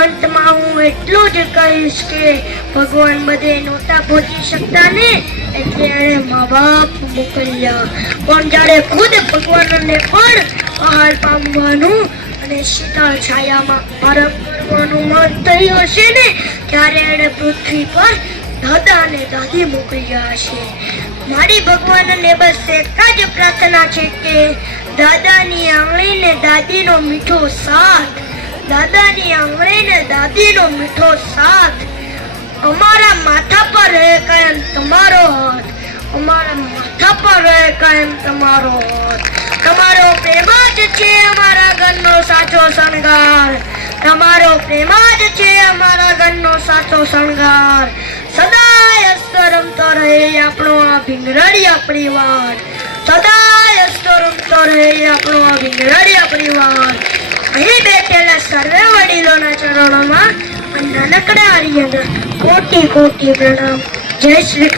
અંતમાં હું એટલું જ કહીશ કે ભગવાન બધે નહોતા પહોંચી શકતા ને, એટલે એણે મા બાપ મોકલ્યા. પણ જ્યારે ખુદ ભગવાનને પણ પહાડ પામવાનું અને શીતળ છાયામાં આરામ કરવાનું મન થયું હશે ને, ત્યારે એણે પૃથ્વી પર દાદા અને દાદી મોકલ્યા હશે. મારી ભગવાનને બસ એક જ પ્રાર્થના છે કે દાદાની આંગળી ને દાદીનો મીઠો સાથ, દાદાની આંગળી ને દાદીનો મીઠો સાથ અમારા માથા પર રહે કાયમ તમારો હાથ, અમારા માથા પર રહે કાયમ તમારો હાથ. તમારો પ્રેમ જ છે અમારા ઘરનો સાચો શણગાર, તમારો પ્રેમ જ છે અમારા ઘરનો સાચો શણગાર. સદાય હસતો રમતો રહે આપણો આ ભીંગરડિયા પરિવાર, સદાય હસતો રમતો રહે આપણો આ ભીંગરડિયા પરિવાર. અહીં બેઠેલા સર્વે વડીલોના ચરણોમાં નાનકડા હરિયના કોટી કોટી પ્રણામ. જય શ્રી